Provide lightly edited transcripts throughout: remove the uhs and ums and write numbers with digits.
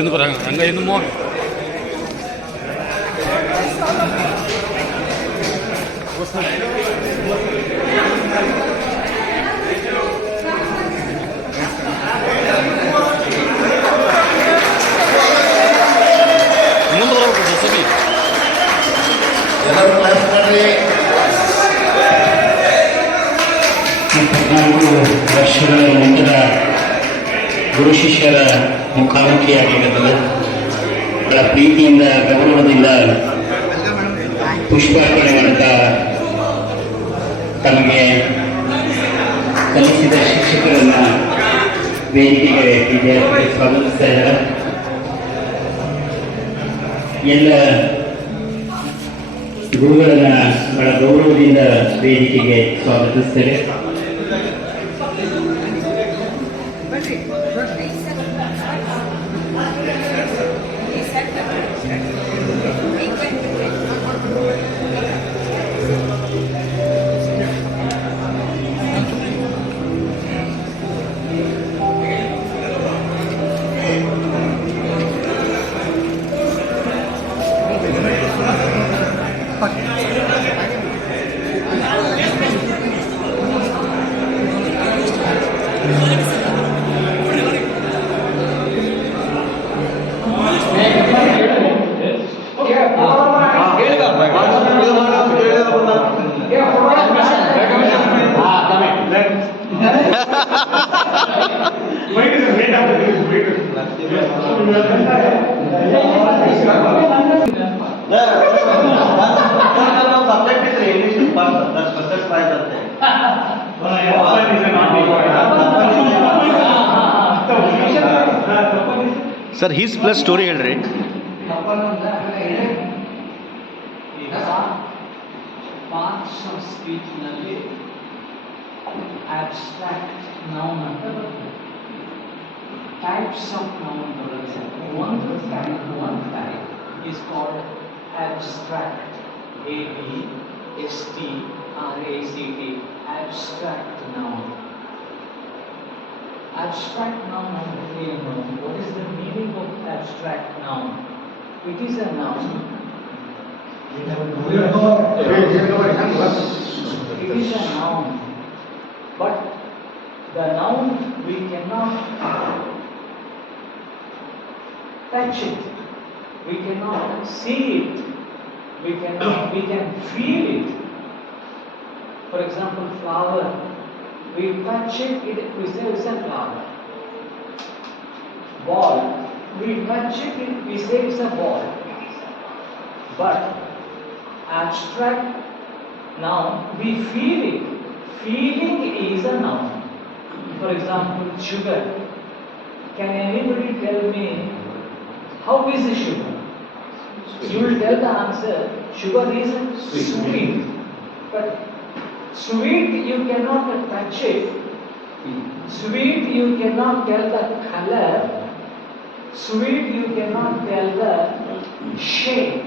ಎಂದು ಬರ ಹಂಗ ಇನ್ನು ಮೋರ್ ಮುಂದೆ ಬರಬೇಕು ಸಬಿ ಎಲ್ಲರೂ ಕ್ಲಾಸ್ ಮಾಡಿ 24 ವರ್ಷಗಳ ನಂತರ ಗುರು ಶಿಷ್ಯರ ಮುಖಾಮುಖಿಯಾಗಿರುತ್ತದೆ. ಬಹಳ ಪ್ರೀತಿಯಿಂದ ಗೌರವದಿಂದ ಪುಷ್ಪಾರ್ಪಣೆ ಮಾಡುತ್ತಾ ತಮಗೆ ಕಲಿಸಿದ ಶಿಕ್ಷಕರನ್ನ ವೇದಿಕೆಗೆ ವಿದ್ಯಾರ್ಥಿಗಳು ಸ್ವಾಗತಿಸ್ತಾ ಇದ್ದಾರೆ. ಎಲ್ಲ ಗುರುಗಳನ್ನ ಬಹಳ ಗೌರವದಿಂದ ವೇದಿಕೆಗೆ ಸ್ವಾಗತಿಸ್ತೇವೆ. ಸರ್ ಹೀಸ್ ಪ್ಲಸ್ ಸ್ಟೋರಿ ಹೇಳ್ರಿ. ಪಾರ್ಟ್ಸ್ ಆಫ್ ಸ್ಪೀಚ್ನಲ್ಲಿ abstract noun ಅಂತ ಬರ್ತದೆ. ಟೈಪ್ಸ್ ಆಫ್ noun ಬರುತ್ತೆ. one type is called abstract, abstract, abstract noun. Abstract noun ಅಂದ್ರೆ ಏನು? What is the meaning of abstract noun? It is a noun. It is a noun, but the noun we cannot touch it, we cannot see it, we can feel it. For example, flower, we touch it, we say it's a flower. Ball, we touch it, we say it's a ball. But abstract noun, we feel it. Feeling is a noun. For example, sugar. Can anybody tell me how is the sugar? You will tell the answer, sugar is sweet. But sweet you cannot touch it. Sweet you cannot tell the color. Sweet you cannot tell the shape.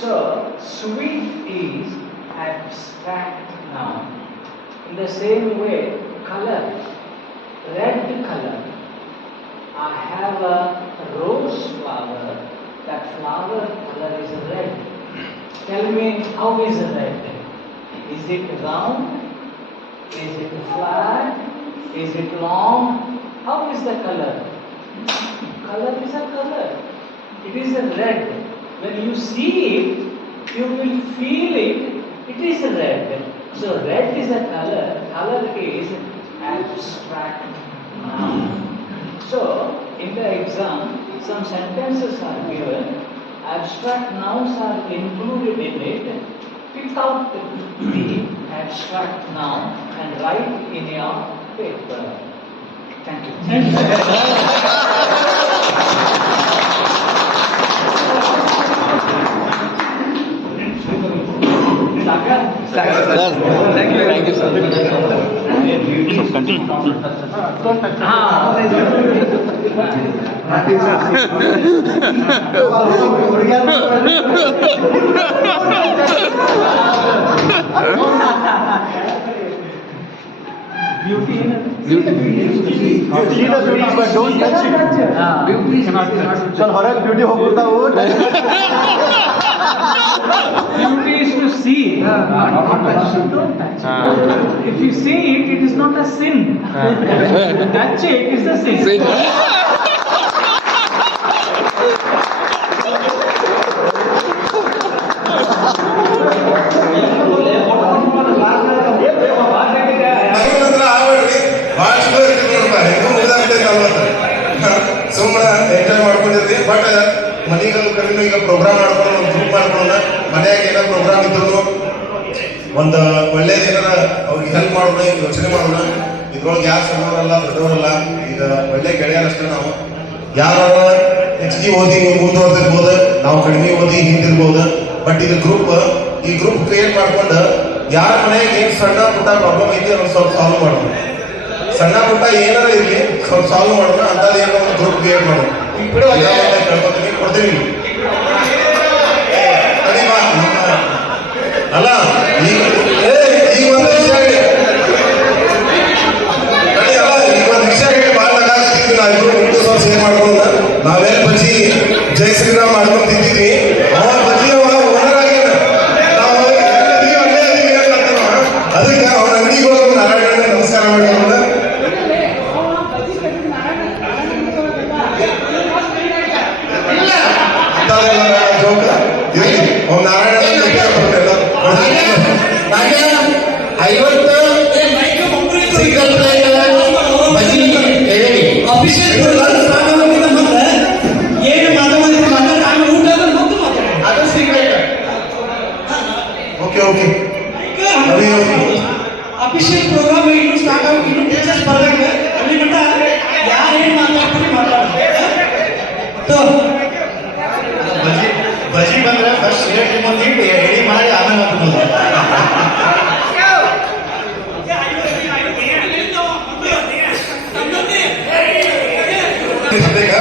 So sweet is abstract noun. In the same way, color, red color. I have a rose flower. That flower color is red. Tell me, how is red? Is it round? Is it flat? Is it long? How is the color? Color is a color. It is a red. When you see it, you will feel it. It is red. So red is a color. Color is abstract noun. So in the exam, some sentences are given. Abstract nouns are included in it. Pick out the abstract noun and write in your paper. Thank you. Thank you sir. ಹೊರಗೆ beauty ಹೋಗ್ಬಿಡ್ತಾವು. Beauty is to see, not touch. Don't touch. If you see it, it is not a sin. Touch it is the sin. ಸುಮ್ಮನೆ enjoy ಮಾಡ್ಕೊಂಡಿರ್ತೀವಿ. But ಮನೆಗೆ ಕಡಿಮೆ ಈಗ program ಮಾಡ್ಕೊಂಡು ಒಂದು group ಮಾಡ್ಕೊಳ್ಳೋಣ. ಮನೆಯಾಗ ಏನೋ ಪ್ರೋಗ್ರಾಮ್ ಇದ್ರು ಒಂದು ಒಳ್ಳೇದು ಏನಾರ ಅವ್ರಿಗೆ ಹೆಲ್ಪ್ ಮಾಡೋಣ, ಯೋಚನೆ ಮಾಡೋಣ. ಇದ್ರೊಳಗೆ ಯಾರು ಸಣ್ಣವರಲ್ಲ ದೊಡ್ಡವರಲ್ಲ, ಈಗ ಒಳ್ಳೆ ಗೆಳೆಯರಷ್ಟೇ ನಾವು. ಯಾರು ಹೆಚ್ಚಿಗೆ ಓದಿ ಮುಂದುವರೆದಿರ್ಬೋದು, ನಾವು ಕಡಿಮೆ ಓದಿ ಹಿಂದಿರ್ಬೋದು. ಬಟ್ ಇದು ಗ್ರೂಪ್, ಈ ಗ್ರೂಪ್ ಕ್ರಿಯೇಟ್ ಮಾಡ್ಕೊಂಡು ಯಾರ ಮನೆಗೆ ಏನು ಸಣ್ಣ ಪುಟ್ಟ ಪ್ರಾಬ್ಲಮ್ ಐತಿ ಅವ್ರು ಸ್ವಲ್ಪ ಸಾಲ್ವ್ ಮಾಡೋಣ. ಸಣ್ಣ ಪುಟ್ಟ ಏನಾರ ಇರಲಿ ಸ್ವಲ್ಪ ಸಾಲ್ವ್ ಮಾಡೋಣ. ಅಂಥದ್ದು ಏನೋ ಒಂದು ಗ್ರೂಪ್ ಕ್ರಿಯೇಟ್ ಮಾಡೋಣ. ಕೇಳ್ಕೊತೀನಿ, ಕೊಡ್ತೀವಿ. ಅಲ್ಲ ಈಗ ಒಂದು ವಿಷಯ ಹೇಳಿ, ಅಲ್ಲ ಈಗ ಒಂದು ವಿಷಯ ಹೇಳಿ ಭಾಳ ನಗಾಕತ್ತೀವಿ. ನಾವಿಬ್ರು ಮುಂದೆ ಸ್ವಲ್ಪ ಶೇರ್ ಮಾಡ್ಕೊಂಡ ನಾವೇನು ಬಜ್ಜಿ ಜೈ ಶ್ರೀರಾಮ್ ಮಾಡ್ಕೊಂಡು ತಿಂತಿದ್ವಿ. ಅವ ಬಜ್ಜಿ ಓನರ್ ಆಗ್ಯಾನ, ನಾವು ಅಲ್ಲೇ ಅದಕ್ಕೆ ಅವ್ರ ಅಂಗಡಿಗೆ ಹೋಗಿ ನಾರಾಯಣ ನಮಸ್ಕಾರ ಮಾಡಿ ಜೋಕ ಇರಲಿ. ಅವ್ನು Narayana 50 single okay okay official programme ಇನ್ನು ಸ್ಟಾರ್ಟ್ ಆಗಿ ಇನ್ನು ಟೀಚರ್ಸ್ ಬರ್ಬೇಕು. ಅಲ್ಲಿ ಮಟ್ಟ ಯಾರು ಏನು ಮಾತಾಡ್ತೀವಿ ಮಾತಾಡ್ತಾರೆ. ಬಜಿ ಬಂದ್ರೆ ಫಸ್ಟ್ ರೇಟ್ ಮುಂದಿಟ್ಟು ರೆಡಿ ಮಾಡಿ ಆಮೇಲೆ ಹಾಕೋದು.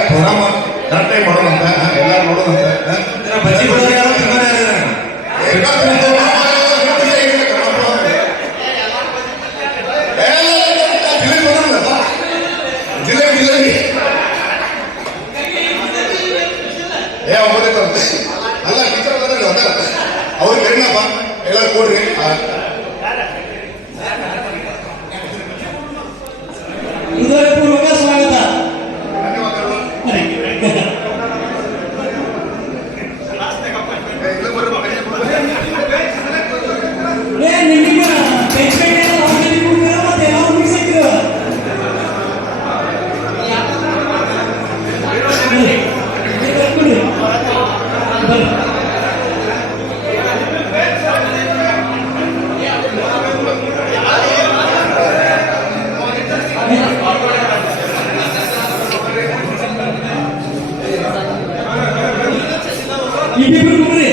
ಪ್ರೋಗ್ರಾಮ್ ಕರೆಕ್ಟಾಗಿ ಮಾಡೋಣಂತ, ಎಲ್ಲರೂ ನೋಡೋಣಂತ. ಬಜಿ ಜಿಲೇಬಿ ಜಿಲೇಬಿ ಅಲ್ಲ ಟೀಚರ್ ಅವ್ರಿಗೆ ಕರೀನಪ್ಪ, ಎಲ್ಲರೂ ಕೊಡ್ರಿ. ಹೃದಯಪೂರ್ವಕ ಸ್ವಾಗತ. ನಿಮಗೆ ಮತ್ತೆ ಯಾವ ಸಿಕ್ಕಿದ್ರು ಇಬ್ಬಿಬ್ರು ಕುಡ್ರಿ.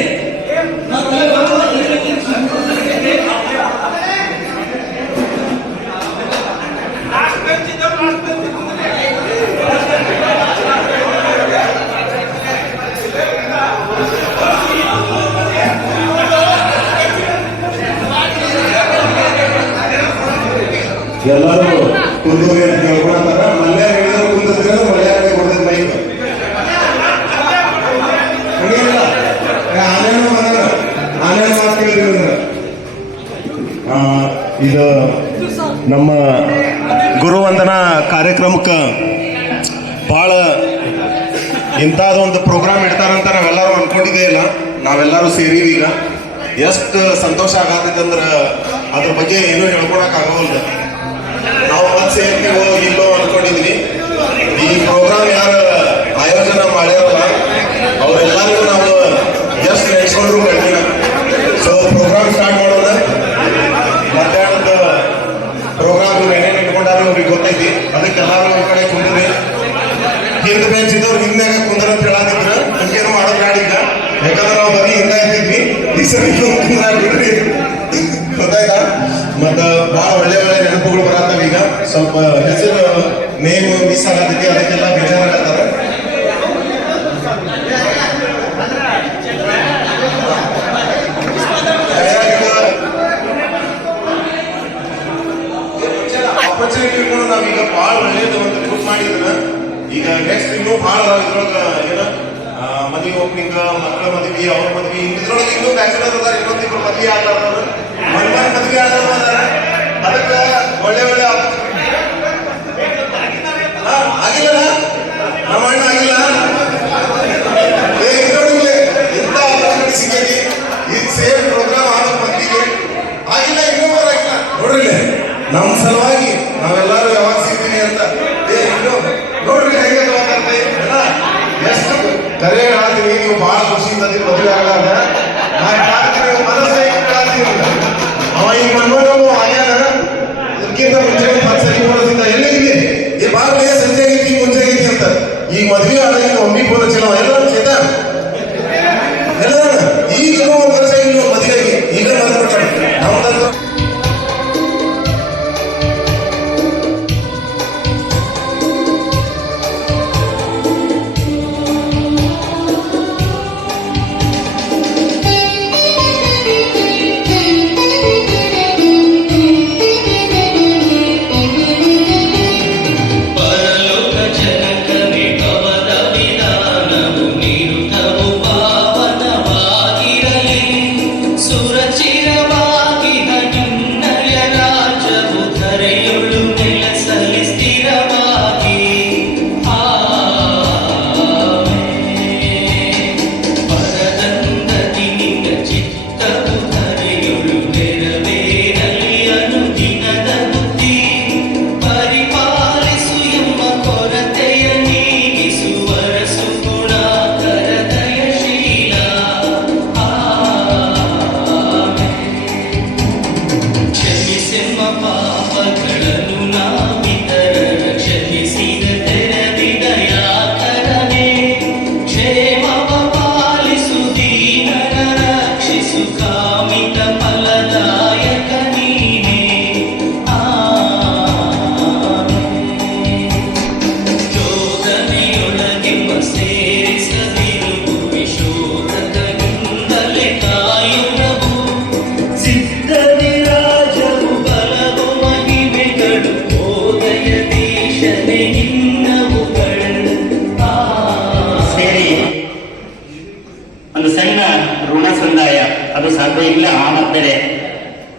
ಎಲ್ಲರೂ ಕುಂದೂರಿ ಅಂತ ಕೇಳ್ಕೊಳತ್ತಾರ. ಮಲ್ಯ ಹೇಳಿದ್ರು ಕುಂದಿದ್ರೆ ಮಲ್ಯಾಗ ಕೊಡ್ತೈತೆ ಮೈಕ್. ಹಂಗೇನಿಲ್ಲ, ಆನೇನು ಬಂದ ಆನೇನು ಮಾತು ಕೇಳಿದ್ರು. ಇದು ನಮ್ಮ ಗುರುವಂದನಾ ಕಾರ್ಯಕ್ರಮಕ್ಕೆ ಭಾಳ ಇಂಥದ್ದೊಂದು ಪ್ರೋಗ್ರಾಮ್ ಇಡ್ತಾರಂತ ನಾವೆಲ್ಲರೂ ಅನ್ಕೊಂಡಿದ್ದೇ ಇಲ್ಲ. ನಾವೆಲ್ಲರೂ ಸೇರೀವಿ. ಈಗ ಎಷ್ಟು ಸಂತೋಷ ಆಗತ್ತಂದ್ರೆ ಅದ್ರ ಬಗ್ಗೆ ಏನೂ ಹೇಳ್ಕೊಳಕ್ಕಾಗವಲ್ದು. ನಾವು ಮತ್ತೆ ಸೇರ್ತೀವೋ ಇಲ್ಲೋ ಅನ್ಕೊಂಡಿದ್ವಿ. ಈ ಪ್ರೋಗ್ರಾಮ್ ಯಾರು ಆಯೋಜನೆ ಮಾಡ್ಯಾರಲ್ಲ ಅವರೆಲ್ಲರಿಗೂ ನಾವು ಎಷ್ಟು ನೆನೆಸ್ಕೊಂಡ್ರು ಕಡಿಮೆ. ಸೊ ಪ್ರೋಗ್ರಾಮ್ ಸ್ಟಾರ್ಟ್ ಮಾಡೋಣ. ಮತ್ತ ಬಹಳ ಒಳ್ಳೆ ಒಳ್ಳೆ ನೆನಪುಗಳು ಬರತ್ತವ. ಈಗ ಸ್ವಲ್ಪ ಹೆಸರು ನೇಮ್ ಮಿಸ್ ಆಗತೈತಿ, ಅದಕ್ಕೆಲ್ಲ ಬೇಜಾರಾಗತ್ತಾರ. ಆಪರ್ಚುನಿಟಿ ಇಟ್ಕೊಂಡು ನಾವೀಗ ಭಾಳ ಒಳ್ಳೇದು ಒಂದು ಗ್ರೂಪ್ ಮಾಡಿದ್ರ. ಈಗ ನೆಕ್ಸ್ಟ್ ಇನ್ನೂ ಭಾಳ ಇದ್ರೊಳಗ ಏನ ಮದುವೆ ಓಪನಿಂಗ್, ಮಕ್ಕಳ ಮದುವೆ, ಅವ್ರ ಮದುವೆ, ಇದ್ರೊಳಗೆ ಇನ್ನೂ ಬ್ಯಾಚುಲರ್ ಅದಾರ, ಇನ್ನೊಂದಿಬ್ರು ಮದುವೆ ಆಗ್ಲಾರ್ದವ್ರು, ಮದುವೆ ಆದವ್ರು ಅದಾರ. ಅದಕ್ಕೆ ಒಳ್ಳೆ ಒಳ್ಳೆ ಆಗಿಲ್ಲ, ನಮ್ಮ ಅಣ್ಣ ಆಗಿಲ್ಲ. ಎಂತ ಆಪರ್ಚುನಿಟಿ ಸಿಕ್ಕೈತಿ. ಈಗ ಸೇಮ್ ಪ್ರೋಗ್ರಾಮ್ ಆದ ಮಂದಿಗೆ ಆಗಿಲ್ಲ, ಇನ್ನೂ ಆಗಿಲ್ಲ. ನೋಡ್ರಿ ನಮ್ಮ ಸಲುವಾಗಿ ನಾವೆಲ್ಲರೂ ಯಾವಾಗ ಸಿಗ್ತೀವಿ ಅಂತ ಇನ್ನೂ ನೋಡ್ರಿ ಹೆಂಗೆ ಮಾತಾಡ್ತಾ ಇದ್ದೀರಲ್ಲ. ಎಷ್ಟು ಕರೆ ಹೇಳ್ತೀವಿ, ನೀವು ಭಾಳ ಖುಷಿಯಿಂದ ಮದುವೆ ಆಗಲಾರ್ದ ನೀವು ಮನಸ್ಸೇ ಹೇಳ್ತೀವಿ. ಅವ ಈಗ ಮನ್ಮೋಹನ್ ಆಗ್ಯಾನ, ಇದಕ್ಕಿಂತ ಮುಂಚೆ ಒಂದು 10 ಸರಿ ಫೋನ್ ಎಲ್ಲಿದ್ವಿ, ಈ ಭಾಳ ಸಂಜೆ ಆಗೈತಿ ಮುಂಚೆ ಆಗೈತಿ ಅಂತ. ಈಗ ಮದುವೆ ಆದ ಈಗ ಒಮ್ಮೆ ಫೋನ್ ಹಚ್ಚಿಲ್ಲ ಎಲ್ಲ ಚೇತ ಎಲ್ಲ ಈಗ ಒಂದು ವರ್ಷ ಈಗ ಮದುವೆ ಆಗಿ ಈಗ ಮಾತಾಡ್ತಾರೆ ನಮ್ದಂತ.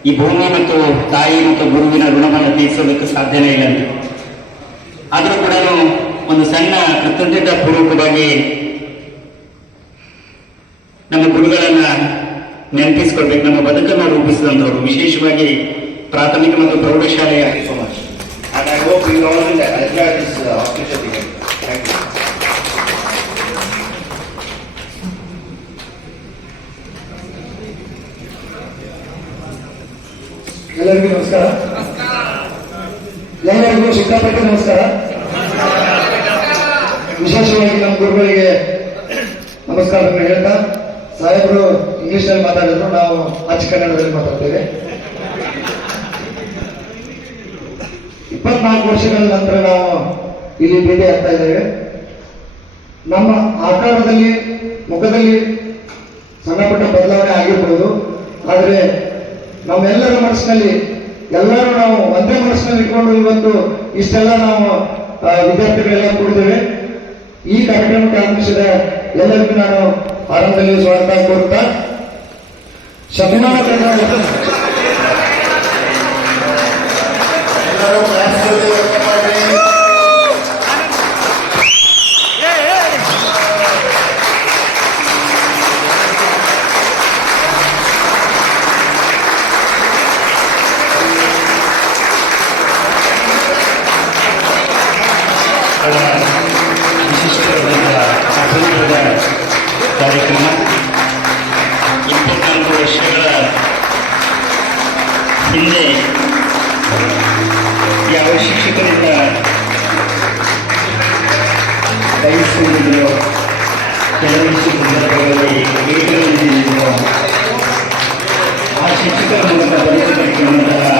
ಈ ಭೂಮಿ ಮತ್ತು ತಾಯಿ ಮತ್ತು ಗುರುವಿನ ಋಣವನ್ನು ತೀರಿಸೋದಕ್ಕೆ ಸಾಧ್ಯನೇ ಇಲ್ಲ. ಆದರೂ ಕೂಡ ಒಂದು ಸಣ್ಣ ಕೃತಜ್ಞತಾ ಪೂರ್ವಕವಾಗಿ ನಮ್ಮ ಗುರುಗಳನ್ನ ನೆನಪಿಸ್ಕೊಳ್ಬೇಕು. ನಮ್ಮ ಬದುಕನ್ನು ರೂಪಿಸಿದಂಥವ್ರು, ವಿಶೇಷವಾಗಿ ಪ್ರಾಥಮಿಕ ಮತ್ತು ಪ್ರೌಢಶಾಲೆಯ ಎಲ್ಲರಿಗೂ ನಮಸ್ಕಾರ. ಎಲ್ಲರಿಗೂ ಸಿಕ್ಕಾಪಟ್ಟೆ ನಮಸ್ಕಾರ. ವಿಶೇಷವಾಗಿ ನಮ್ಮ ಗುರುಗಳಿಗೆ ನಮಸ್ಕಾರವನ್ನು ಹೇಳ್ತಾ, ಸಾಹೇಬರು ಇಂಗ್ಲಿಷ್ ನಲ್ಲಿ ಮಾತಾಡಿದ್ರು, ನಾವು ಅಚ್ಚ ಕನ್ನಡದಲ್ಲಿ ಮಾತಾಡ್ತೇವೆ. 24 ವರ್ಷಗಳ ನಂತರ ನಾವು ಇಲ್ಲಿ ಭೇಟಿ ಆಗ್ತಾ ಇದ್ದೇವೆ. ನಮ್ಮ ಆಕಾರದಲ್ಲಿ, ಮುಖದಲ್ಲಿ ಸಣ್ಣ ಪುಟ್ಟ ಬದಲಾವಣೆ ಆಗಿರ್ಬೋದು, ಆದರೆ ನಮ್ಮೆಲ್ಲರ ಮನಸ್ಸಿನಲ್ಲಿ ಎಲ್ಲರೂ ನಾವು ಒಂದೇ ಮನಸ್ಸಿನಲ್ಲಿ ಇಟ್ಕೊಂಡು ಇವತ್ತು ಇಷ್ಟೆಲ್ಲ ನಾವು ವಿದ್ಯಾರ್ಥಿಗಳೆಲ್ಲ ಕೂಡಿದ್ದೇವೆ. ಈ ಕಾರ್ಯಕ್ರಮಕ್ಕೆ ಆಗಮಿಸಿದ ಎಲ್ಲರಿಗೂ ನಾನು ಆರಂಭದಲ್ಲಿ ಸ್ವಾಗತ ಕೋರುತ್ತಾ, ಶತಮಾನ ಕಾರ್ಯಕ್ರಮ 24 ವರ್ಷಗಳ ಹಿಂದೆ ಯಾವ ಶಿಕ್ಷಕರಿಂದ ಕೈಸಿಕೊಂಡಿರೋ, ಕೆಲವೊಂದು ಸಂದರ್ಭಗಳಲ್ಲಿ ಏಕಗಳಿಸಿರೋ ಆ ಶಿಕ್ಷಕರ ಮೂಲಕ ಪರಿಚಯಿಸಿಕೊಳ್ಳುವಂತಹ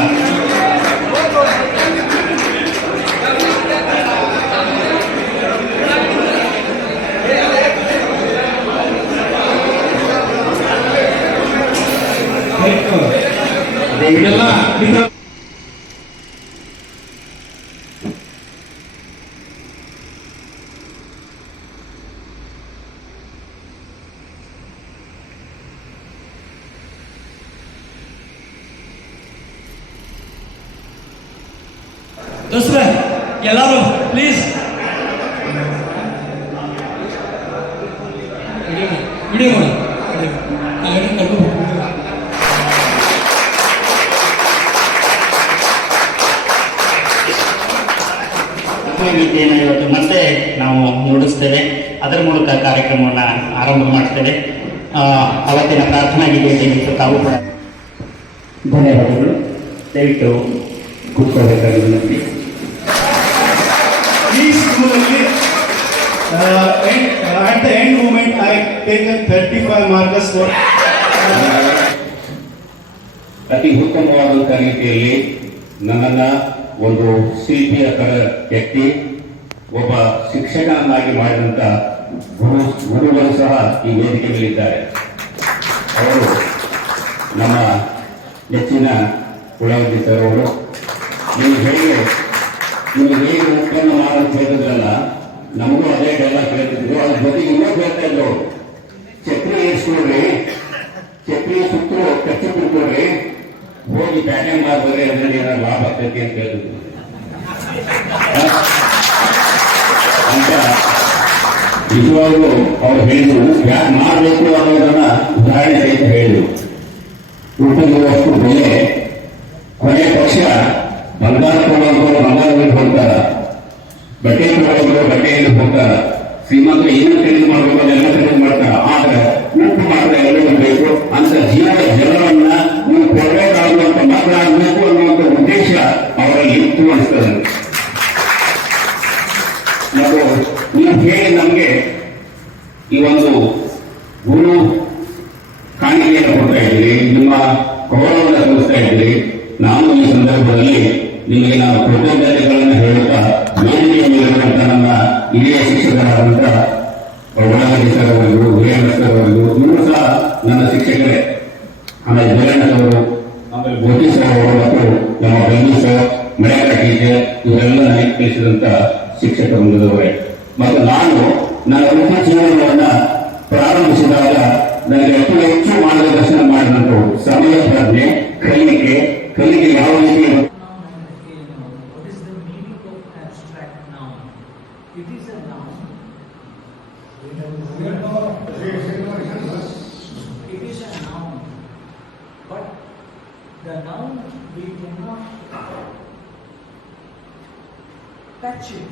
ದೋಸ್ತ್ರ ಎಲ್ಲರೂ ಪ್ಲೀಸ್ ವಿಡಿಯೋ ಮಾಡಿ ಗೀತೆಯನ್ನು ಇವತ್ತು ಮತ್ತೆ ನಾವು ನುಡಿಸ್ತೇವೆ. ಅದರ ಮೂಲಕ ಕಾರ್ಯಕ್ರಮವನ್ನು ಆರಂಭ ಮಾಡ್ತೇವೆ. ಅವತ್ತಿನ ಪ್ರಾರ್ಥನಾ ಗೀತೆಯನ್ನು ತಾವು ಕೂಡ ಧನ್ಯವಾದಗಳು. ದಯವಿಟ್ಟು ಕೂತ್ಕೋಬೇಕಾಗಿ ವಿನಂತಿ. Please slowly. At the end moment, I take a 35 markers for. ಅತಿ ಉತ್ತಮವಾದಂಥ ರೀತಿಯಲ್ಲಿ ನನ್ನನ್ನು ಒಂದು ಶಿಲ್ಪಿಯ ತರ ವ್ಯಕ್ತಿ, ಒಬ್ಬ ಶಿಕ್ಷಕನನ್ನಾಗಿ ಮಾಡಿದಂಥ ಗುರುಗಳು ಸಹ ಈ ವೇದಿಕೆ ಮೇಲಿದ್ದಾರೆ. ಅವರು ನಮ್ಮ ನೆಚ್ಚಿನ ಉಳ್ಳಾಗಡ್ಡಿ ಸರ್ ಅವರು. ನೀವು ಹೇಗೆ ಉತ್ಪನ್ನ ಮಾಡಲು ಕೇಳಿದ್ರಲ್ಲ, ನಮಗೂ ಅದೇ ಡೈಲಾಗ್ ಕೇಳ್ತಿದ್ರು. ಅದ್ರ ಜೊತೆಗೆ ಇನ್ನೂ ಕೇಳ್ತಾ ಇದ್ರು, ಚಕ್ರಿ ಏರಿಸ್ಕೊಡ್ರಿ, ಚಕ್ರಿ ಸುತ್ತಲೂ ಕಚ್ಚಿ ಬಿಟ್ಕೊಡ್ರಿ, ಹೋಗಿ ಪ್ಯಾಕಿಂಗ್ ಮಾಡಿದ್ರೆ ಅದರಲ್ಲಿ ಏನಾದ್ರು ಲಾಭ ಆಗ್ತೈತಿ ಅಂತ ಹೇಳ್ತಿದ್ರು ಅಂತ. ನಿಜವಾಗ್ಲೂ ಅವ್ರು ಹೇಳಿದ್ರು, ಯಾಕೆ ಮಾಡಬೇಕು ಅನ್ನೋದನ್ನ ಉದಾಹರಣೆ ಸಹಿತ ಹೇಳಿದ್ರು. ಊಟದಷ್ಟು ಬೆಲೆ ಕೊನೆ ಪಕ್ಷ ಬಂಗಾರ ತಗೊಳ್ಳೋರು ಬಂಗಾರದಲ್ಲಿ ಹೋಗ್ತಾರ, ಬಟ್ಟೆ ತಗೊಳ್ಳೋರು ಬಟ್ಟೆಯಲ್ಲಿ ಹೋಗ್ತಾರ, ಶ್ರೀಮಂತರು ಏನು ಖರೀದಿ ಮಾಡಬೇಕು ಅದೆಲ್ಲ ಖರೀದಿ ಮಾಡ್ತಾರ. ಆದ್ರೆ ಊಟ ಮಾಡಿದ್ರೆ ಎಲ್ಲರೂ ಬೇಕು ಅಂತ ಜೀವನದ ಜಲವನ್ನ ನೀವು ಕೊಡಬೇಕಾಗುವಂತ ಮಕ್ಕಳಾಗಬೇಕು ಅನ್ನುವಂಥ ಉದ್ದೇಶ ಅವರಲ್ಲಿ ಇತ್ತು ಅನಿಸ್ತದೆ. ಮತ್ತು ನೀವು ಹೇಳಿ ನಮಗೆ ಈ ಒಂದು ಗುರು ಕಾಣಿಕೆಯನ್ನು ಕೊಡ್ತಾ ಇದ್ದೀರಿ, ನಿಮ್ಮ ಗೌರವವನ್ನು ತೋರಿಸ್ತಾ ಇದ್ದೀರಿ. ನಾನು ಈ ಸಂದರ್ಭದಲ್ಲಿ ನಿಮಗೆ ನಾನು ಕೃತಜ್ಞತೆಗಳನ್ನು ಹೇಳುತ್ತಾ, ವೇದಿಕೆಯ ಮೇಲಿರುವಂತ ನಮ್ಮ ಹಿರಿಯ ಶಿಕ್ಷಕರಾದಂಥ ಒಳಗಡಿ ಸರ್ ಅವರಿಗೂ, ವೀರೇಂದ್ರ ಸರ್ ಅವರಿಗೂ, ಇವರು ಸಹ ನನ್ನ ಶಿಕ್ಷಕರೇ. ಆಮೇಲೆ ಬೀರಣ್ಣನವರು, ಆಮೇಲೆ ಗೋಟಿ ಸರ್ ಅವರು ಮತ್ತು ನಮ್ಮ ಬೆಂಗಳೂರು ಸರ್, ಮಳೆಕ ಟೀಚರ್, ಇವರೆಲ್ಲ ನನಗೆ ಕಲಿಸಿದಂತ ಶಿಕ್ಷಕ ವೃಂದದವರೇ. ಮತ್ತು ನಾನು ನನ್ನ ವೃತ್ತಿ ಜೀವನವನ್ನು ಪ್ರಾರಂಭಿಸಿದಾಗ ನನಗೆ ಅತಿ ಹೆಚ್ಚು ಮಾರ್ಗದರ್ಶನ ಮಾಡಿದಂತೆ ಸಮಯ ಪ್ರಜ್ಞೆ, ಕಲಿಕೆ ಯಾವ ರೀತಿ. What is the meaning of abstract noun? It is a noun. It is a noun. But the noun, we cannot touch it.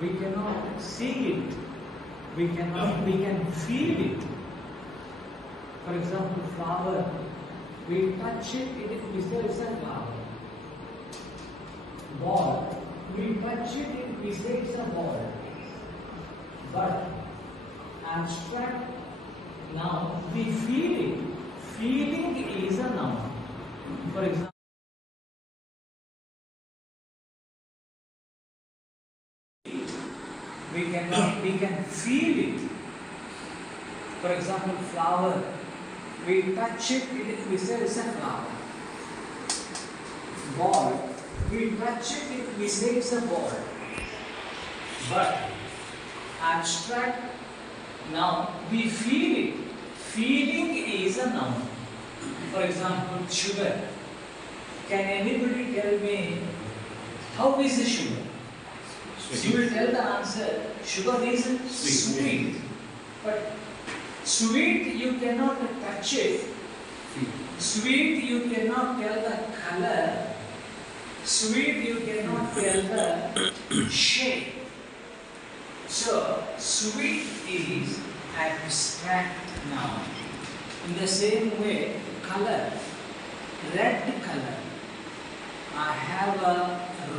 We cannot see it. We can feel it. For example, flower. We touch it, is a flower. Ball. We touch it, we say it's a ball. But abstract noun, we feel it. Feeling is a noun. For example, we can feel it. For example, flower. We touch it, we say it's a flower. Ball. We touch it, we say it's a ball. But abstract noun, we feel it. Feeling is a noun. For example, sugar. Can anybody tell me how is the sugar? You will tell the answer. Sugar is sweet. But sweet, you cannot touch it. Sweet, you cannot tell the color. Sweet, you cannot tell the shape. So, sweet is abstract noun. In the same way, color, red color. I have a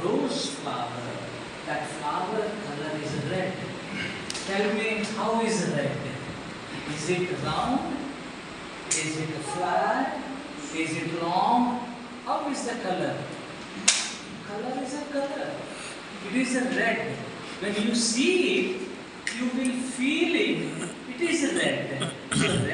rose flower. That flower color is red. Tell me, how is red? Is it round? Is it flat? Is it long? How is the color? Color is a color. It is a red. When you see it, you will feel it. It is red. So